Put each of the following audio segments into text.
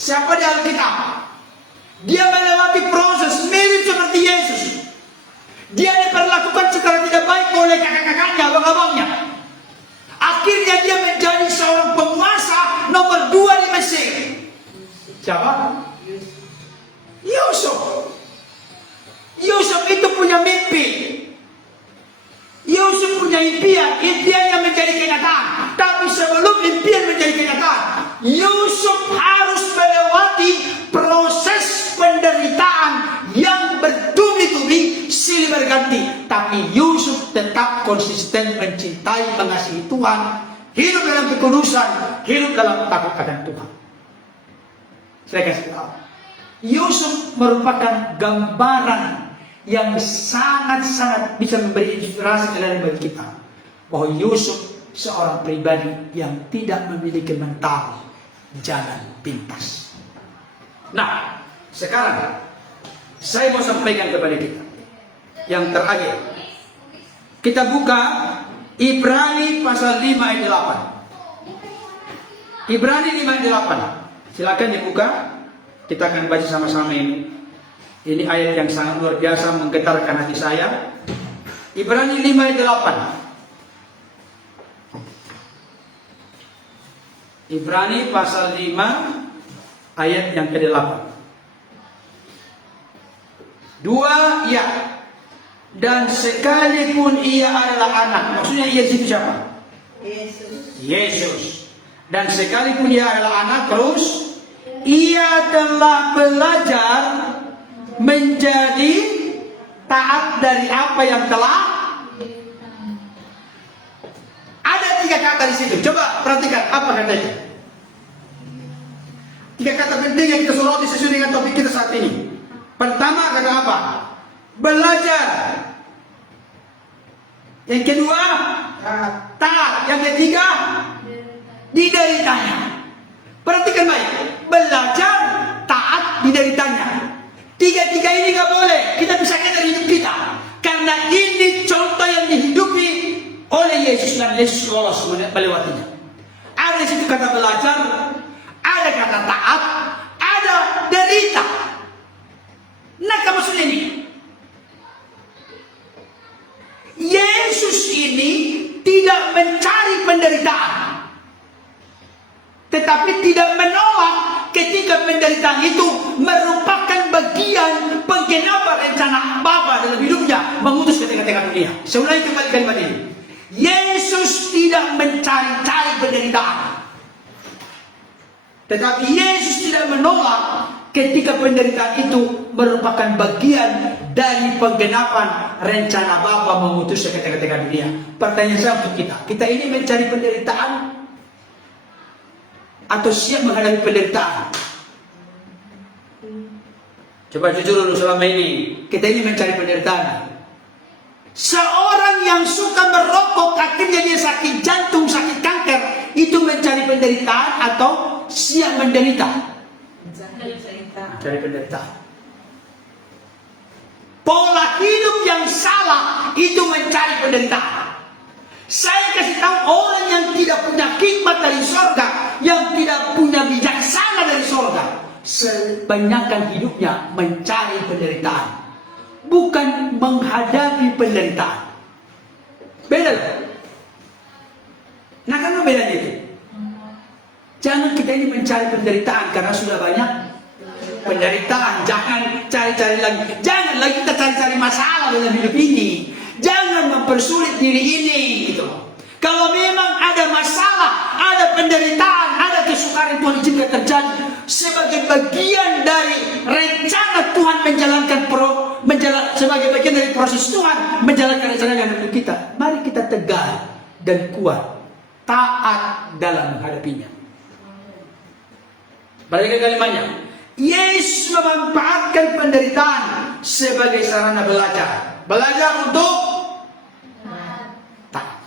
Siapa di Alkitab? Dia melewati proses mirip seperti Yesus. Dia diperlakukan secara tidak baik oleh kakak-kakaknya, abang-abangnya. Akhirnya dia menjadi seorang penguasa nomor 2 di Mesir. Siapa? Yusuf. Yusuf itu punya mimpi. Yusuf punya impian. Impiannya menjadi kenyataan. Tapi sebelum impian menjadi kenyataan, Yusuf harus melewati proses penderitaan yang bertubi-tubi silih berganti. Tapi Yusuf tetap konsisten mencintai, mengasihi Tuhan, hidup dalam kekudusan, hidup dalam takut akan Tuhan. Saya kasih tahu, Yusuf merupakan gambaran yang sangat-sangat bisa memberi inspirasi bagi kita, bahwa Yusuf seorang pribadi yang tidak memiliki mental jalan pintas. Nah, sekarang saya mau sampaikan kepada kita yang terakhir. Kita buka Ibrani pasal 5 ayat 8. Ibrani 5 ayat 8. Silakan dibuka. Kita akan baca sama-sama ini. Ini ayat yang sangat luar biasa, menggetarkan hati saya. Ibrani 5 ayat 8. Ibrani pasal 5 ayat yang ke-8. 2, ya. Dan sekalipun ia adalah anak. Maksudnya Yesus itu siapa? Yesus. Dan sekalipun ia adalah anak, terus ia telah belajar menjadi taat dari apa yang telah. Ada 3 kata di situ. Coba perhatikan apa katanya. 3 kata penting yang kita soroti sesuai dengan topik kita saat ini. Pertama kata apa? Belajar. Yang kedua, taat. Yang ketiga, dideritanya. Perhatikan baik. Belajar, taat, dideritanya. 3 ini nggak boleh kita pisahkan dari hidup kita. Karena ini contoh yang dihidupi oleh Yesus, dan Yesus lolos melewatinya. Ada di situ kata belajar, ada kata taat, ada derita. Nah, maksud ini, Yesus ini tidak mencari penderitaan, tetapi tidak menolak ketika penderitaan itu merupakan bagian penggenapan rencana Bapa dalam hidupnya, mengutus ke tengah-tengah dunia. Saya ulangi kembali kalimat ini. Yesus tidak mencari-cari penderitaan, tetapi Yesus tidak menolak ketika penderitaan itu merupakan bagian dari penggenapan rencana Bapa mengutus ke tengah-tengah dunia. Pertanyaan saya untuk kita, kita ini mencari penderitaan atau siap menghadapi penderitaan? Coba jujur dulu, selama ini kita ini mencari penderitaan. Seorang yang suka merokok akhirnya dia sakit jantung, sakit kanker, itu mencari penderitaan atau siap menderita? Mencari penderitaan. Pola hidup yang salah itu mencari penderitaan. Saya kasih tahu, orang yang tidak punya hikmat dari sorga, yang tidak punya bijaksana dari sorga, sebanyakan hidupnya mencari penderitaan, bukan menghadapi penderitaan. Beda. Nah, kan bedanya itu. Jangan kita ini mencari penderitaan karena sudah banyak penderitaan. Jangan cari-cari lagi. Jangan lagi kita cari-cari masalah dalam hidup ini. Jangan mempersulit diri ini, gitu. Kalau memang ada masalah, ada penderitaan, ada kesukaran Tuhan izinkan terjadi sebagai bagian dari rencana Tuhan sebagai bagian dari proses Tuhan menjalankan rencana hidup kita. Mari kita tegar dan kuat, taat dalam menghadapinya. Perhatikan kalimatnya. Yesus memanfaatkan penderitaan sebagai sarana belajar. Belajar untuk taat.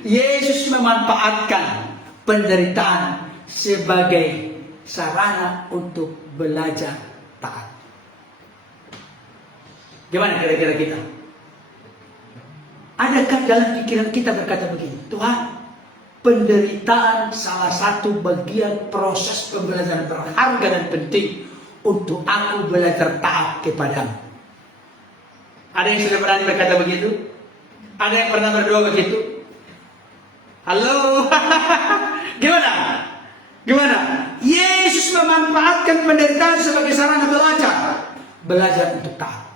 Yesus memanfaatkan penderitaan sebagai sarana untuk belajar taat. Gimana kira-kira kita? Adakah dalam pikiran kita berkata begini, Tuhan, penderitaan salah satu bagian proses pembelajaran berharga dan penting untuk aku belajar taat kepadamu. Ada yang sudah berani berkata begitu? Ada yang pernah berdoa begitu? Halo? Gimana? Gimana? Yesus memanfaatkan penderitaan sebagai sarana belajar. Belajar untuk taat.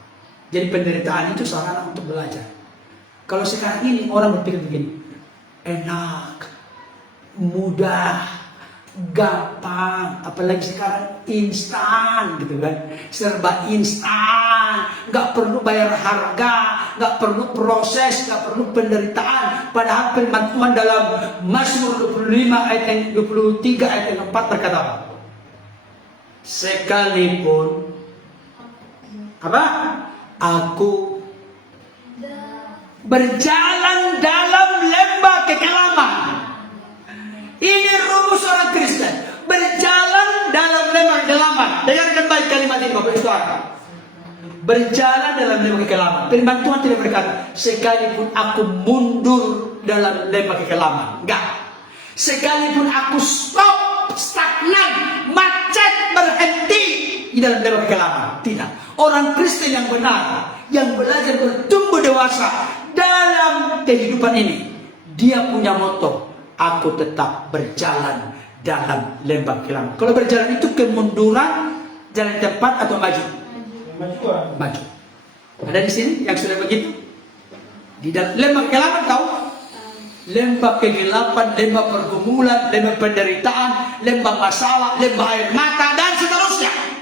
Jadi penderitaan itu sarana untuk belajar. Kalau sekarang ini orang berpikir begini, enak, mudah, gampang, apalagi sekarang instan gitu kan, serba instan, nggak perlu bayar harga, nggak perlu proses, nggak perlu penderitaan. Padahal firman Tuhan dalam Mazmur 25 ayat yang 23 ayat yang 4 berkata apa? Sekalipun apa? Aku berjalan dalam lembah kekelaman. Ini rumus orang Kristen. Berjalan dalam lembah kekelaman. Dengarkan baik kalimat ini Bapak Ibu Saudara. Berjalan dalam lembah kekelaman. Firman Tuhan tidak berkata, sekalipun aku mundur dalam lembah kekelaman. Enggak. Sekalipun aku stop, stagnan, macet, berhenti di dalam lembah kekelaman. Tidak. Orang Kristen yang benar, yang belajar bertumbuh dewasa dalam kehidupan ini, dia punya moto, aku tetap berjalan dalam lembah kekelaman. Kalau berjalan itu kemunduran, jalan cepat atau maju? Maju. Ada di sini yang sudah begitu? Di dalam lembah kekelaman tahu? Lembah kegelapan, lembah pergumulan, lembah penderitaan, lembah masalah, lembah air mata, dan seterusnya.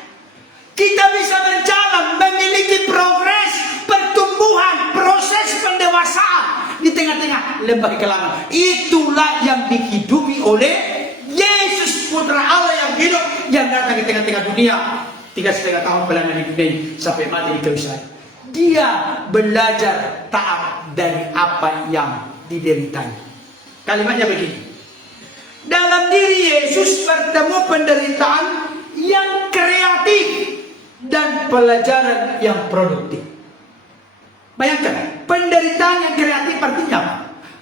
Kita bisa berjalan, memiliki progres, pertumbuhan, proses pendewasaan di tengah-tengah lembah kekelaman. Itulah yang dihidupi oleh Yesus Putra Allah yang hidup, yang datang di tengah-tengah dunia 3,5 tahun pelayanan di dunia sampai mati di kayu salib. Dia belajar taat dari apa yang dideritanya. Kalimatnya begini. Dalam diri Yesus bertemu penderitaan yang kreatif dan pelajaran yang produktif. Bayangkan, penderitaan yang kreatif artinya apa?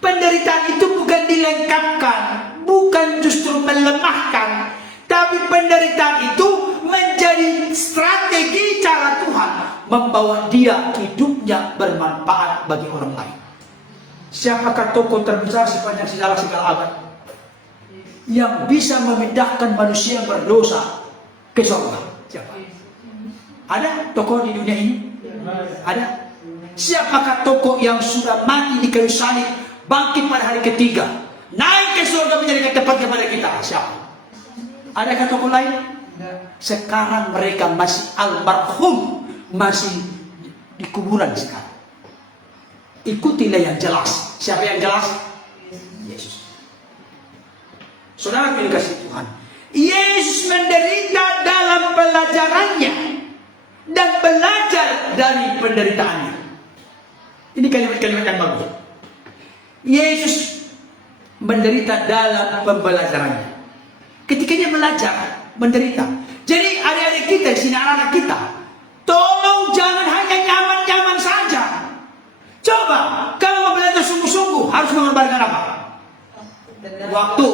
Penderitaan itu bukan dilengkapkan, bukan justru melemahkan, tapi penderitaan itu menjadi strategi cara Tuhan membawa dia hidupnya bermanfaat bagi orang lain. Siapakah tokoh terbesar sepanjang sejarah segala abad yang bisa memindahkan manusia yang berdosa ke surga? Siapa? Ada tokoh di dunia ini? Ada? Siapakah tokoh yang sudah mati di kayu salib, bangkit pada hari ketiga, naik ke surga menjadi tempat kepada kita? Siapa? Adakah tokoh lain? Sekarang mereka masih almarhum, masih di kuburan sekarang. Ikutilah yang jelas. Siapa yang jelas? Yesus. Saudara pilih kasih Tuhan, Yesus menderita dalam pelajarannya dan belajar dari penderitaannya. Ini kalimat-kalimat yang bagus. Yesus menderita dalam pembelajarannya. Ketika dia belajar, menderita. Jadi adik-adik kita, sini anak-anak kita, tolong jangan hanya nyaman-nyaman saja. Coba, kalau mau belajar sungguh-sungguh, harus mengorbankan apa? Waktu,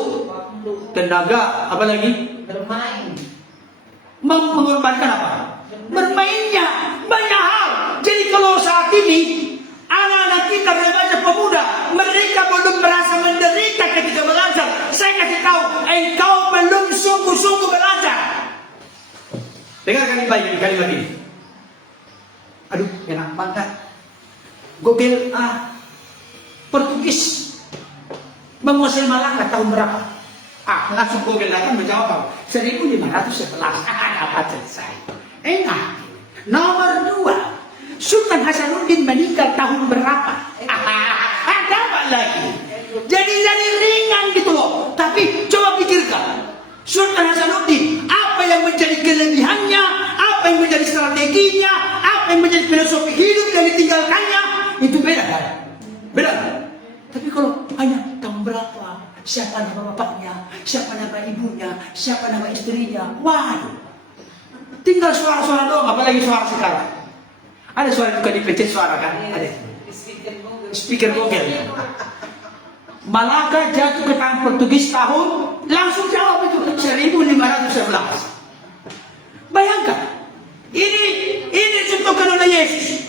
tenaga, apa lagi? Bermain. Mengorbankan apa? Bermainnya, banyak hal. Jadi kalau saat ini anak-anak kita remaja pemuda, mereka belum merasa menderita ketika belajar. Saya kasih tahu, engkau belum sungguh-sungguh belajar. Dengarkan baik kalimat ini. Aduh, enak banget. Google Portugis menguasai Malaka tahun berapa? Langsung Google datang menjawab 1511. Apa selesai? Enak. Nomor 2, Sultan Hasanuddin meninggal tahun berapa? Ada apa lagi? Jadi ringan gitu loh. Tapi coba pikirkan, Sultan Hasanuddin, apa yang menjadi kelebihannya, apa yang menjadi strateginya, apa yang menjadi filosofi hidup yang ditinggalkannya, itu beda kan? Beda. Tapi kalau hanya tahun berapa, siapa nama bapaknya, siapa nama ibunya, siapa nama istrinya, waduh, tinggal suara-suara doang, apalagi suara sekarang. Ada suara juga dipencet suara kan? Ada. Speaker Google. Malaka jatuh ke tangan Portugis tahun, langsung jawab itu 1511. Bayangkan, ini contohkan oleh Yesus.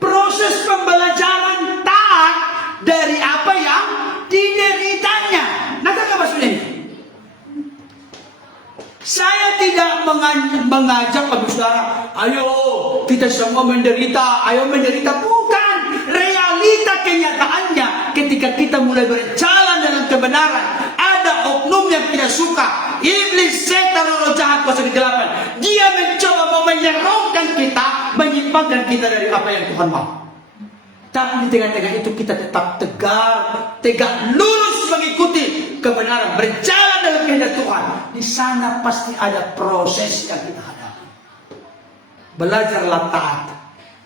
Proses pembelajaran taat dari apa yang dideritanya. Nakakah maksudnya ini? Saya tidak mengajak bagi saudara, ayo kita semua menderita, ayo menderita. Bukan. Realita kenyataannya ketika kita mulai berjalan dalam kebenaran, ada oknum yang tidak suka. Iblis, setan, roh jahat, kuasa kegelapan. Dia mencoba menyeronokkan kita, menyimpangkan kita dari apa yang Tuhan mau. Tapi di tengah-tengah itu kita tetap tegak lurus mengikuti kebenaran, berjalan dalam kehendak Tuhan. Di sana pasti ada proses yang kita hadapi. Belajarlah taat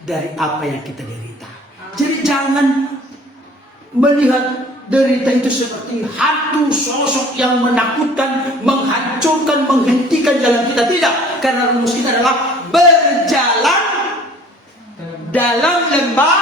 dari apa yang kita derita. Jadi jangan melihat derita itu seperti hantu sosok yang menakutkan, menghancurkan, menghentikan jalan kita. Tidak, karena rumus kita adalah berjalan dalam lembah